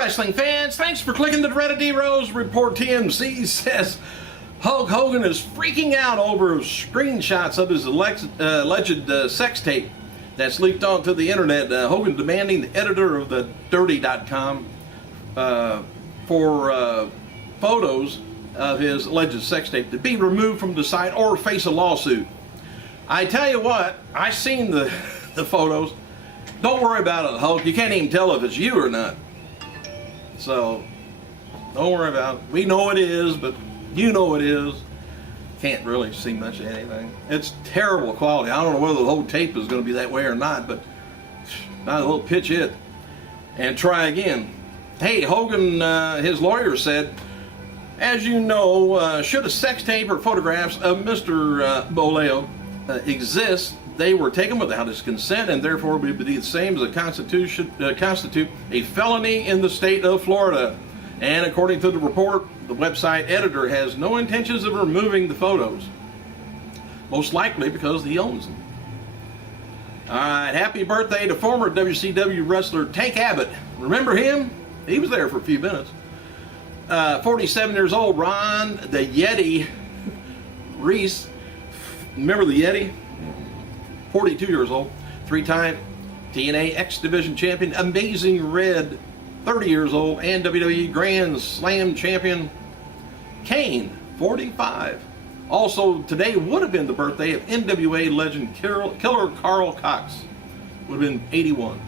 wrestling fans, thanks for clicking the Doretta D. Rose Report. TMZ says Hulk Hogan is freaking out over screenshots of his alleged sex tape that's leaked onto the internet. Hogan demanding the editor of the Dirty.com for photos of his alleged sex tape to be removed from the site or face a lawsuit. I tell you what, I seen the photos. Don't worry about it, Hulk. You can't even tell if it's you or not. So, don't worry about it. We know it is, but you know it is. Can't really see much of anything. It's terrible quality. I don't know whether the whole tape is going to be that way or not, but might as well pitch it and try again. Hey, Hogan, his lawyer said, as you know, should a sex tape or photographs of Mr. Boleo exist, they were taken without his consent and therefore would be the same as constitute a felony in the state of Florida. And according to the report, the website editor has no intentions of removing the photos. Most likely because he owns them. Alright, happy birthday to former WCW wrestler Tank Abbott. Remember him? He was there for a few minutes. 47 years old, Ron the Yeti Reese. Remember the Yeti? 42 years old, three-time TNA X Division champion, Amazing Red, 30 years old, and WWE Grand Slam champion Kane, 45. Also, today would have been the birthday of NWA legend Killer Carl Cox, would have been 81.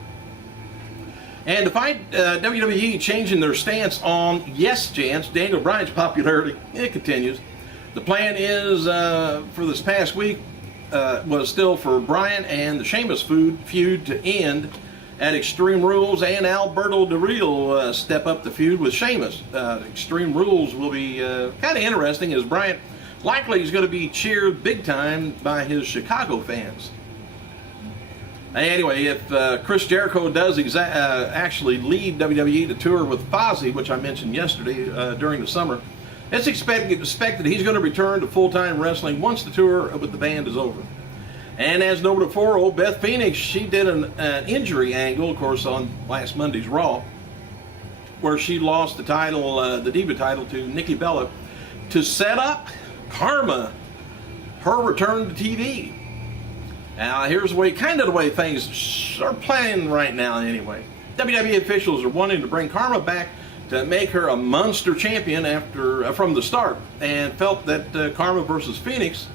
And despite WWE changing their stance on Yes Chance, Daniel Bryan's popularity, it continues. The plan is, for this past week, was still for Bryan and the Sheamus feud to end at Extreme Rules, and Alberto Del Rio step up the feud with Sheamus. Extreme Rules will be kind of interesting, as Bryan likely is going to be cheered big time by his Chicago fans. Anyway, if Chris Jericho does actually lead WWE to tour with Fozzy, which I mentioned yesterday during the summer, it's expected he's going to return to full-time wrestling once the tour with the band is over. And as noted before, Beth Phoenix, she did an injury angle, of course, on last Monday's Raw, where she lost the title, the Diva title, to Nikki Bella to set up Karma, her return to TV. Now, here's the way, kind of the way things are playing right now anyway. WWE officials are wanting to bring Karma back to make her a monster champion from the start, and felt that Karma versus Phoenix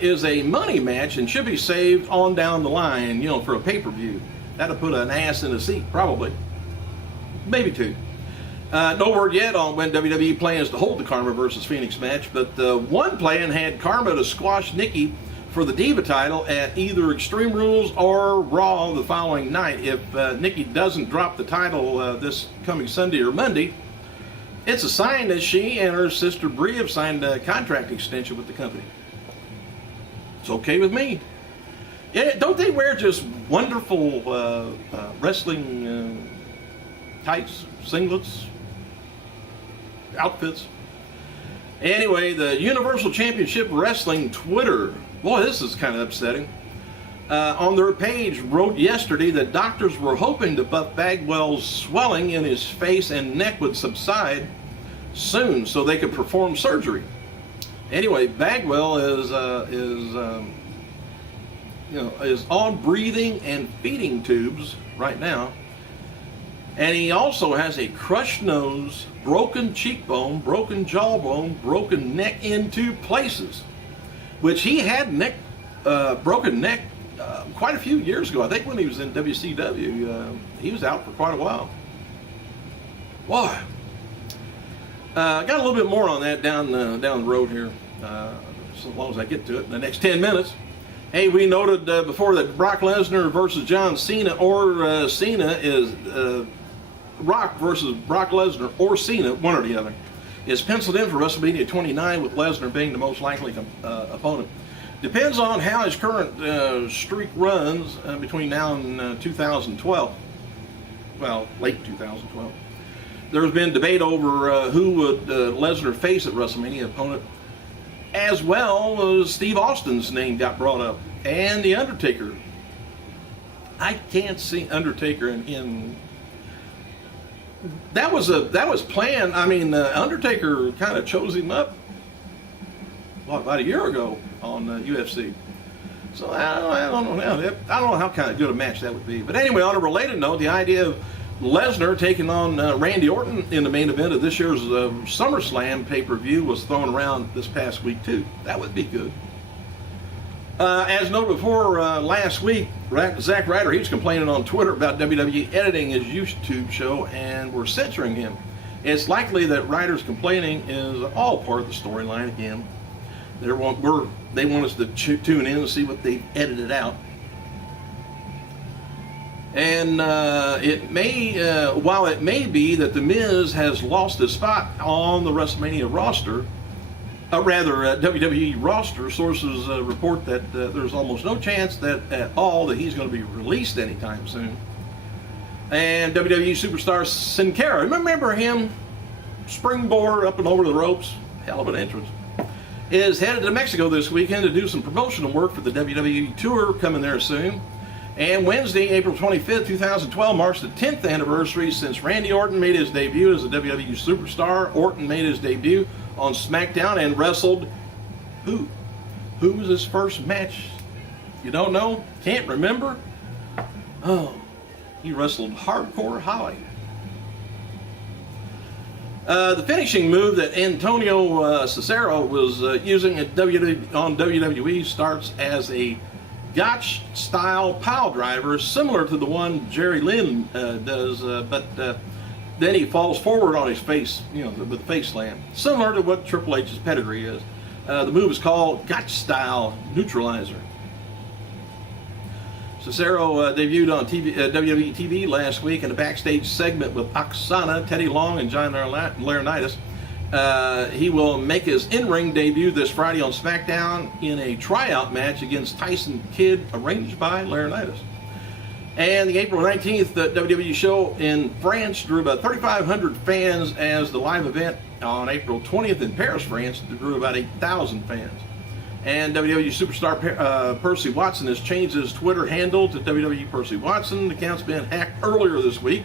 is a money match and should be saved on down the line, you know, for a pay-per-view. That'll put an ass in a seat, probably. Maybe two. No word yet on when WWE plans to hold the Karma versus Phoenix match, but one plan had Karma to squash Nikki for the Diva title at either Extreme Rules or Raw the following night. If Nikki doesn't drop the title this coming Sunday or Monday, it's a sign that she and her sister Brie have signed a contract extension with the company. It's okay with me. Yeah, don't they wear just wonderful wrestling tights, singlets, outfits? Anyway, the Universal Championship Wrestling Twitter, boy, this is kind of upsetting, on their page wrote yesterday that doctors were hoping that Buff Bagwell's swelling in his face and neck would subside soon so they could perform surgery. Anyway, Bagwell is on breathing and feeding tubes right now, and he also has a crushed nose, broken cheekbone, broken jawbone, broken neck in two places, which he had broken neck quite a few years ago. I think when he was in WCW, he was out for quite a while. Boy, got a little bit more on that down the road here, as long as I get to it in the next 10 minutes. Hey, we noted before that Brock Lesnar versus John Cena, or Cena is Rock versus Brock Lesnar or Cena, one or the other, is penciled in for WrestleMania 29, with Lesnar being the most likely opponent. Depends on how his current streak runs between now and 2012. Well, late 2012. There's been debate over who would Lesnar face at WrestleMania opponent, as well as Steve Austin's name got brought up, and The Undertaker. I can't see Undertaker in that was planned. I mean, Undertaker kind of chose him up about a year ago on UFC. So I don't know how kind of good a match that would be. But anyway, on a related note, the idea of Lesnar taking on Randy Orton in the main event of this year's SummerSlam pay-per-view was thrown around this past week too. That would be good. As noted before, last week, Zack Ryder, he was complaining on Twitter about WWE editing his YouTube show and were censoring him. It's likely that Ryder's complaining is all part of the storyline again. They want us to tune in and see what they've edited out. And while it may be that The Miz has lost his spot on the WrestleMania roster, WWE roster, sources report that there's almost no chance that at all that he's going to be released anytime soon. And WWE superstar Sin Cara, remember him? Springboard up and over the ropes, hell of an entrance, is headed to Mexico this weekend to do some promotional work for the WWE tour coming there soon. And Wednesday, April 25th, 2012 marks the 10th anniversary since Randy Orton made his debut as a WWE superstar. Orton made his debut on SmackDown and wrestled who? Who was his first match? You don't know? Can't remember? Oh, he wrestled Hardcore Holly. The finishing move that Antonio Cesaro was using at WWE starts as a Gotch-style pile driver, similar to the one Jerry Lynn does, but then he falls forward on his face, with the face slam, similar to what Triple H's pedigree is. The move is called Gotch-style neutralizer. Cesaro debuted on WWE TV last week in a backstage segment with Oksana, Teddy Long, and John Laurinaitis. He will make his in-ring debut this Friday on SmackDown in a tryout match against Tyson Kidd, arranged by Laurinaitis. And the April 19th WWE show in France drew about 3,500 fans, as the live event on April 20th in Paris, France, drew about 8,000 fans. And WWE superstar Percy Watson has changed his Twitter handle to WWE Percy Watson. The account's been hacked earlier this week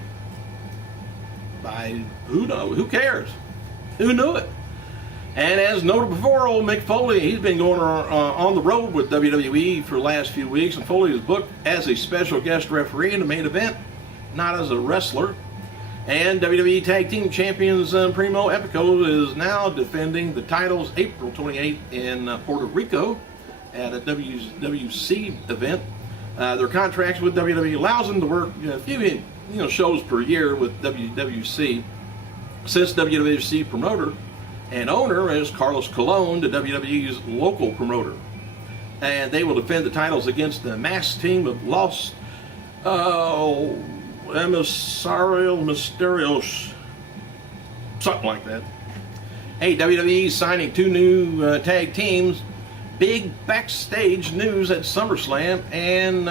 by who cares? Who knew it? And as noted before, old Mick Foley, he's been going on the road with WWE for the last few weeks, and Foley is booked as a special guest referee in the main event, not as a wrestler. And WWE Tag Team Champions Primo Epico is now defending the titles April 28th in Puerto Rico at a WWC event. Their contracts with WWE allows them to work a few shows per year with WWC. Since WWC promoter and owner is Carlos Colon, the WWE's local promoter. And they will defend the titles against the masked team of Los Emisarios Misterios, something like that. Hey, WWE signing 2 new tag teams. Big backstage news at SummerSlam, and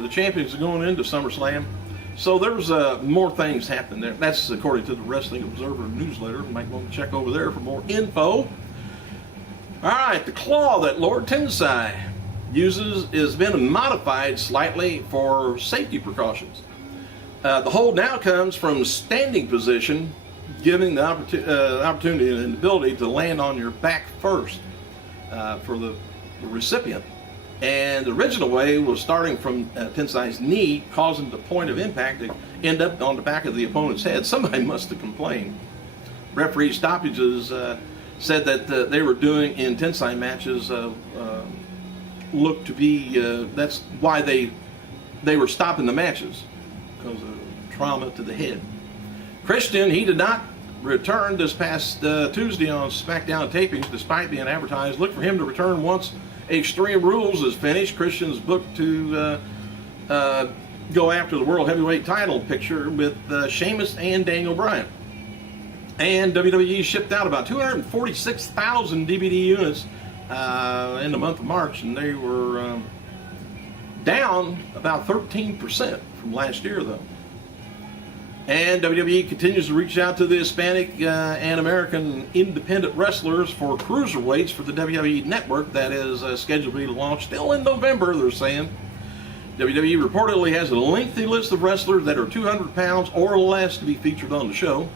the champions are going into SummerSlam. So there's more things happening there. That's according to the Wrestling Observer newsletter. You might want to check over there for more info. All right, the claw that Lord Tensai uses has been modified slightly for safety precautions. The hold now comes from standing position, giving the opportunity and ability to land on your back first for the recipient. And the original way was starting from Tensai's knee, causing the point of impact to end up on the back of the opponent's head. Somebody must have complained. Referee stoppages said that they were doing in Tensai matches looked to be, that's why they were stopping the matches, because of trauma to the head. Christian, he did not return this past Tuesday on SmackDown tapings, despite being advertised. Look for him to return once Extreme Rules is finished. Christian's booked to go after the World Heavyweight title picture with Sheamus and Daniel Bryan. And WWE shipped out about 246,000 DVD units in the month of March, and they were down about 13% from last year, though. And WWE continues to reach out to the Hispanic and American independent wrestlers for cruiserweights for the WWE Network that is scheduled to be launched still in November, they're saying. WWE reportedly has a lengthy list of wrestlers that are 200 pounds or less to be featured on the show.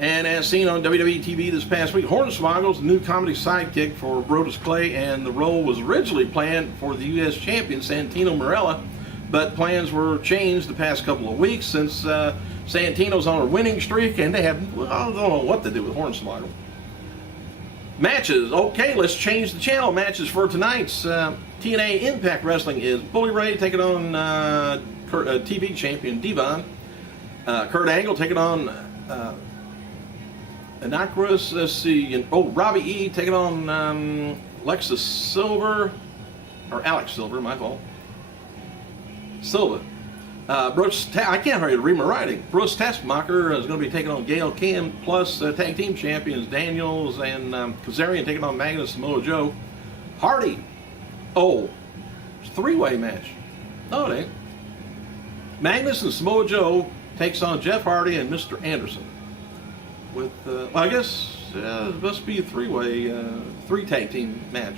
And as seen on WWE TV this past week, Hornswoggle's the new comedy sidekick for Brodus Clay, and the role was originally planned for the U.S. champion Santino Marella, but plans were changed the past couple of weeks since Santino's on a winning streak, and they have, well, I don't know what to do with Hornswoggle. Matches. Okay, let's change the channel. Matches for tonight's TNA Impact Wrestling is Bully Ray taking on TV champion Devon. Kurt Angle taking on Anacris. Let's see. Robbie E taking on Lexus Silver. Or Alex Silver, my fault. Silva. I can't hardly read my writing. Bruce Tessmacher is going to be taking on Gail Kim, plus tag team champions Daniels and Kazarian taking on Magnus and Samoa Joe. Hardy. Oh, it's a three-way match. No, it ain't. Magnus and Samoa Joe takes on Jeff Hardy and Mr. Anderson. With, well, I guess it must be a three-way, three tag team match.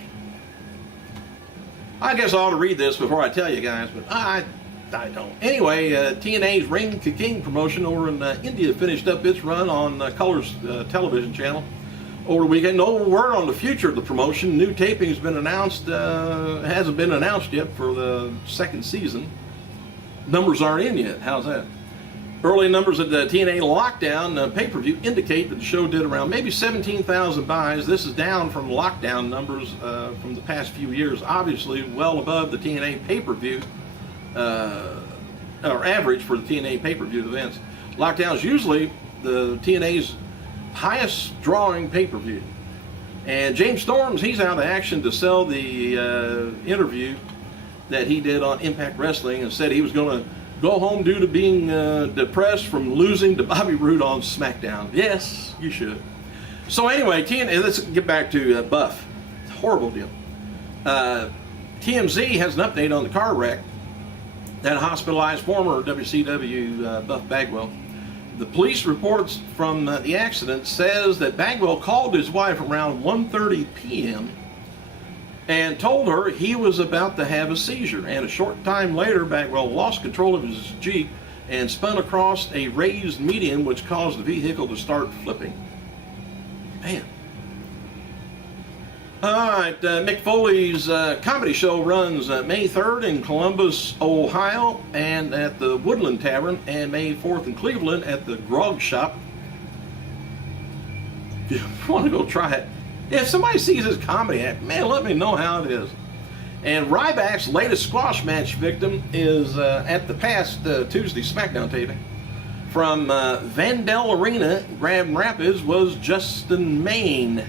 I guess I ought to read this before I tell you guys, but I don't. Anyway, TNA's Ring to King promotion over in India finished up its run on Colors television channel over the weekend. No word on the future of the promotion. New taping has been announced, hasn't been announced yet for the second season. Numbers aren't in yet. How's that? Early numbers of the TNA Lockdown pay-per-view indicate that the show did around maybe 17,000 buys. This is down from Lockdown numbers from the past few years. Obviously, well above the TNA pay-per-view or average for the TNA pay-per-view events. Lockdown is usually the TNA's highest drawing pay-per-view. And James Storms, he's out of action to sell the interview that he did on Impact Wrestling and said he was going to go home due to being depressed from losing to Bobby Roode on SmackDown. Yes, you should. So anyway, let's get back to Buff. Horrible deal. TMZ has an update on the car wreck that hospitalized former WCW Buff Bagwell. The police reports from the accident says that Bagwell called his wife around 1:30 p.m. and told her he was about to have a seizure. And a short time later, Bagwell lost control of his Jeep and spun across a raised median, which caused the vehicle to start flipping. Man. All right, Mick Foley's comedy show runs May 3rd in Columbus, Ohio, and at the Woodland Tavern, and May 4th in Cleveland at the Grog Shop. If you want to go try it, if somebody sees his comedy act, man, let me know how it is. And Ryback's latest squash match victim is at the past Tuesday SmackDown taping. From Vandell Arena, Grand Rapids, was Justin Maine.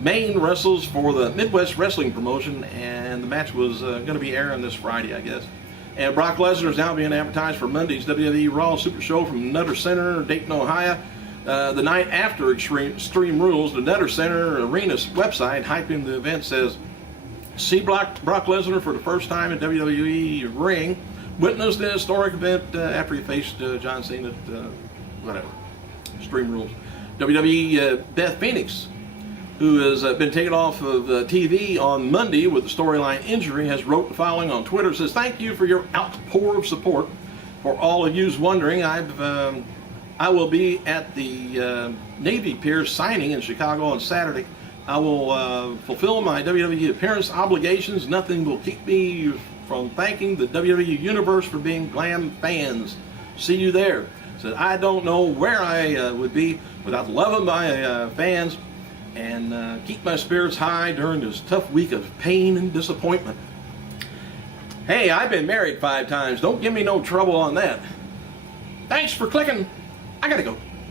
Maine wrestles for the Midwest Wrestling promotion, and the match was going to be airing this Friday, I guess. And Brock Lesnar is now being advertised for Monday's WWE Raw Super Show from Nutter Center, Dayton, Ohio. The night after Extreme Rules, the Nutter Center Arena's website hyping the event says, see Brock Lesnar for the first time in WWE ring, witnessed the historic event after he faced John Cena at whatever, Extreme Rules. WWE Beth Phoenix, who has been taken off of TV on Monday with a storyline injury, has wrote the following on Twitter. It says, thank you for your outpour of support. For all of yous wondering, I will be at the Navy Pier signing in Chicago on Saturday. I will fulfill my WWE appearance obligations. Nothing will keep me from thanking the WWE Universe for being Glam fans. See you there. Said, I don't know where I would be without the love of my fans, and keep my spirits high during this tough week of pain and disappointment. Hey, I've been married 5 times. Don't give me no trouble on that. Thanks for clicking. I gotta go.